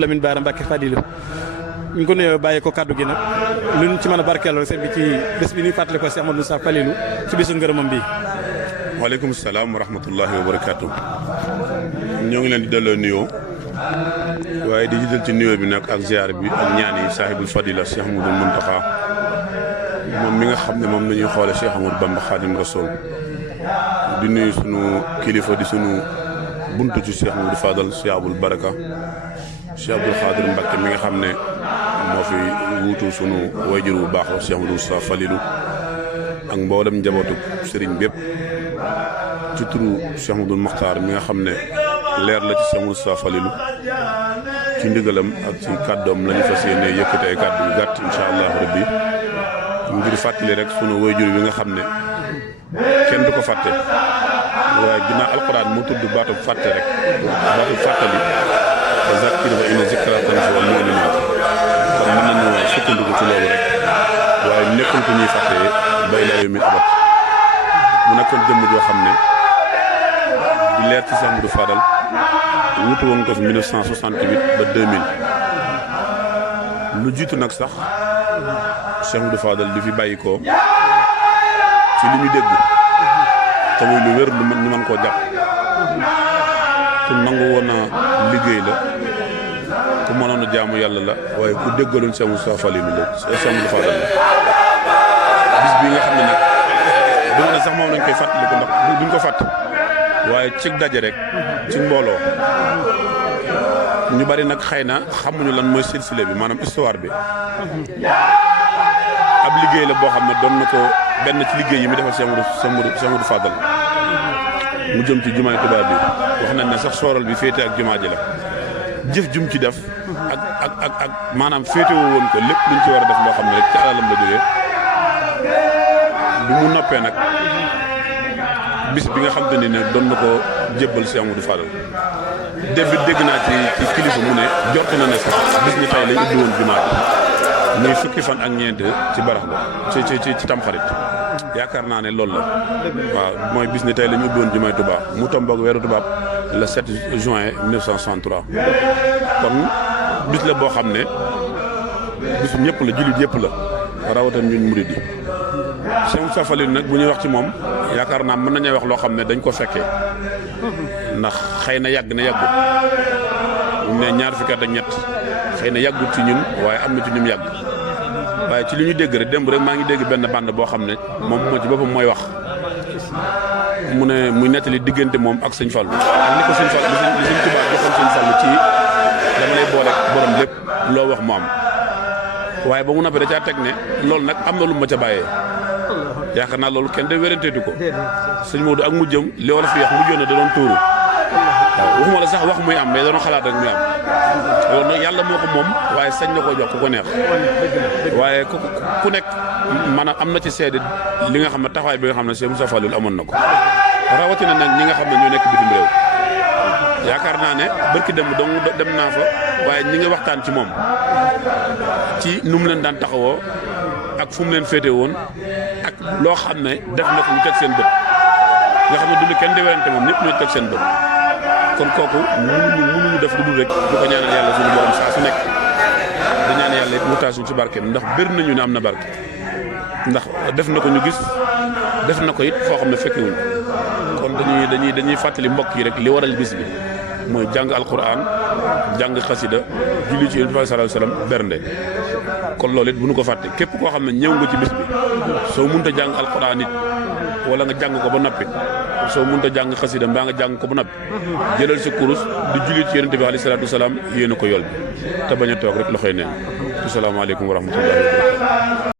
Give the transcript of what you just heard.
Lamine Bara Mbacke Fadilou ñu ko nuyoo bàyyi ko kaddu gi nag lu ñu ci mën a barkeeloo sëñ bi ci bés bi ñuy fàttali ko si Amadou Moussa Falilou ci bisu ngërëmam bi. waaleykum salaam wa rahmatullahi wa barakaatu. ñoo ngi leen di delloo nuyoo waaye di jiital ci nuyoo bi nag ak ziar bi ak ñaan yi saahibul fadila Cheikh Amadou Muntaxa moom mi nga xam ne moom la ñuy xoole Cheikh Amadou Bamba Xaadim Rasul di nuyu sunu kilifa di sunu buntu ci Cheikh Amadou Fadal Cheikh Abul Baraka Cheikh Abdul Xaadir Mbacke mi nga xam ne moo fi wuutu sunu wayjur bu baax Cheikh Amadou Moussa Falilou ak mboolem njabootu sëriñ bépp ci turu Cheikh Amadou Mokhtar mi nga xam ne leer la ci Cheikh Amadou Moussa Falilou ci ndigalam ak ci kàddoom la ñu fas yéene yëkkati ay kàddu yu gàtt incha allah rabbi ngir fàttali rek sunu wayjur bi nga xam ne kenn du ko fàtte waaye ginnaaw alxuraan moo tudd baatu fàtte rek baatu fàttali wa zakkir fa inna zikraa tanfa'ul mu'miniin kon mën nañu sukkandiku ci loolu rek waaye nekkul ku ñuy fàtte ba ilaa yawmil abad mu nekkoon jëmm joo xam ne di leer ci Cheikh Amadou Fadal wutu woon ko fi 1968 ba 2000 lu jiitu nag sax Cheikh Amadou Fadal di fi bàyyi ko ci li ñu dégg te muy lu wér lu ñu mën koo jàpp ku nangu woon a liggéey la ku mënoon a jaamu yàlla la waaye ku déggaloon Cheikh Moussa Falilou la Cheikh Amadou Fadal la bis bi nga xam ne nag du ma ne sax moom lañ koy fàttaliku ndax duñ ko fàtt waaye ci daje rek ci mbooloo ñu bari nag xëy na xamuñu lan mooy silsile bi maanaam histoire bi ab liggéey la boo xam ne doon na ko benn ci liggéey yi mu defal Cheikh Amadou Fadal mu jëm ci jumaay Tuubaa bi wax nañ ne sax sooral bi féete ak jumaa ji la jëf jum ci def ak maanaam féetewoo woon ko lépp luñ ci war a def loo xam ne rek ci alalam la jógee bi mu noppee nag bis bi nga xam te ni ne doon na ko jébbal Cheikh Amadou Fadal dégg naa ci kilifa mu ne jort na ne sax bis ni tey lañ ubbi woon jumaa bi muy fukki fan ak ñeent ci barax ba ci tamxarit yaakaar naa ne loolu la waaw mooy bis ni tey la ñu ubbi woon jumaay Tuubaa mu tomboog weeru tubaab le 7 juin 1963 kon bis la boo xam ne bisu ñëpp la jullit yëpp la rawatina ñun murid yi Cheikh Moussa Falilou nag bu ñuy wax ci moom yaakaar naa mën nañoo wax loo xam ne dañ ko fekkee ndax xëy na yàgg na yàggut ne ñaar fukki at ak ñett xëy na yàggut ci ñun waaye am na ci ñum yàgg waaye ci li ñu dégg rek démb rek maa ngi dégg benn bande boo xam ne moom moo ci boppam mooy wax mu ne muy nettali diggante moom ak sëñ Fallu ak ni ko sëñ Fallu li sëñ Tuubaa joxoon sëñ Fallu ci dama lay boole borom lépp loo wax mu am waaye ba mu noppee da caa teg ne loolu nag am na lu ma ca bàyyee yaakaar naa loolu kenn de wéranteetu ko sëñ Modou ak mujjam li wala fi wax mujjoon na da doon tuuru waaw waxuma la sax wax muy am mais da doon xalaat rek muy am loolu nag yàlla moo ko moom waaye sañ na koo jox ku ko neex waaye ku nekk maanaam am na ci seede li nga xam ne taxawaay bi nga xam ne Cheikh Moussa Falilou amoon na ko rawatina nag ñi nga xam ne ñoo nekk bitim réew yaakaar naa ne barki dem naa fa waaye ñi nga waxtaan ci moom ci nu mu leen daan taxawoo ak fu mu leen féete woon ak loo xam ne def na ko ñu teg seen bët nga xam ne du kenn di werante moom ñëpp ñu teg seen bët kon kooku mënuñu def lu dul rek du ko ñaanal yàlla suñu borom saa su nekk di ñaan yàlla it mu taasuñ ci barkeem ndax bëri nañu ne am na barke ndax def na ko ñu gis def na ko it foo xam ne fekkewuñ kon dañuy fàttali mbokk yi rek li waral bis bi mooy jàng alquran jàng xasida julli ci Yonent bi sallallahu alayhi wasallam bernde kon loolu it bu nu ko fàtte képp koo xam ne ñëw nga ci bis bi soo mënta jàng alquran it wala nga jàng ko ba noppi soo mënta jàng xasida mbaa nga jàng ko ba noppi jëlal sa kurus di julli ci Yonent bi alayhi salaatu wasalaam yéen a ko yol bi te bañ a toog rek loxoy neen asalaamaaleykum wa rahmatullahi wa barakatuh